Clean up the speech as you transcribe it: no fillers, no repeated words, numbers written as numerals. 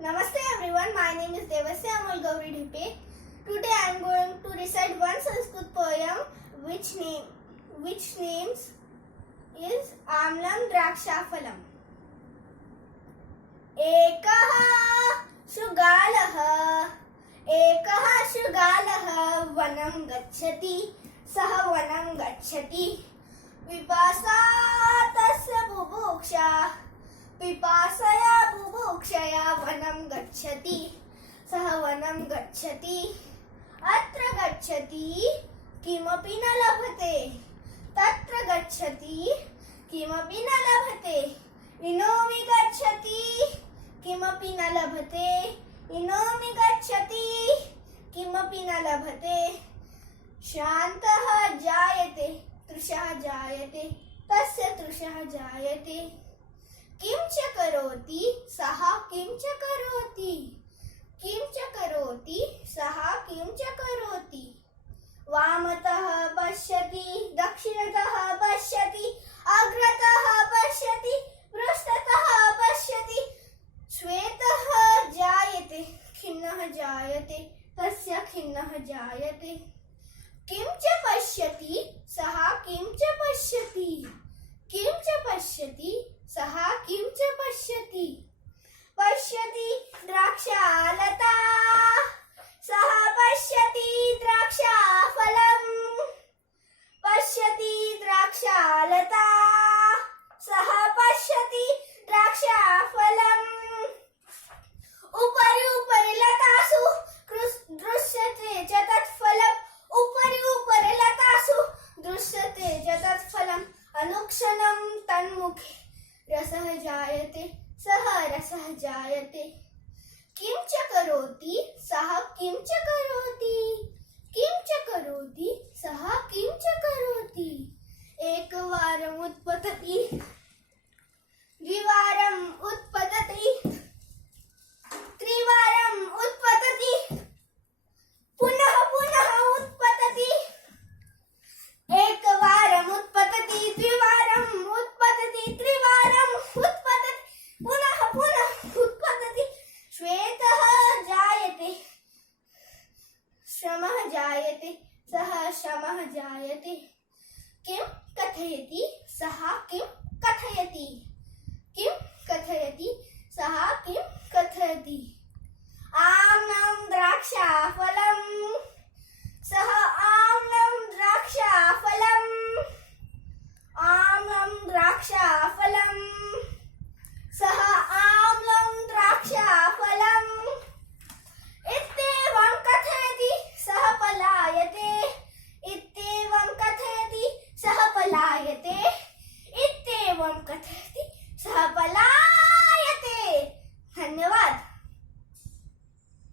Namaste everyone, my name is Devasya Amal Gauri Dhipe. Today I am going to recite one Sanskrit poem which names is Amlam Drakshafalam. एकः शृगालः वनं गच्छति सः वनं गच्छति पिपासा तस्य बुभुक्षा पिपासया बुभुक्षया वनं गच्छति सः वनं गच्छति अत्र गच्छति किमपि न लभते तत्र गच्छति किमपि न लभते इनोमि गच्छति किमपि न लभते इनोमि गच्छति किमपि न लभते शान्तः जायते तृषः जायते तस्य तृषः जायते किं च करोति सः किं च करोति किं च करोति सः किं च करोति वामतः पश्यति दक्षिणतः पश्यति अग्रतः पश्यति पृष्ठतः पश्यति श्वेतः जायते खिन्नः जायते तस्य खिन्नः जायते किं च पश्यति सः किं च पश्यति किं च पश्यति सः किं च पश्यति पश्यति द्राक्षालता सः पश्यति द्राक्षाफलम् पश्यति द्राक्षालता सः पश्यति द्राक्षाफलम् उपरि उपरि लतासु दृश्यते च तत्फलम् उपरि उपरि लतासु दृश्यते च तत्फलम् अनुक्षणं तन्मुखे रसः जायते सः रसः जायते किं च करोति सः किं च करोति किं च करोति सः किं च करोति एकवारम् उत्पतति द्विवारम् उत्पतति त्रिवारम् उत्पतति पुनः पुनः उत्पतति एकवारम् उत्पतति द्विवारम् उत्पतति त्रिवारम् उत्पतति पुनः पुनः उत्पतति श्वेतः जायते श्रमः जायते सः श्रमः जायते किं कथयति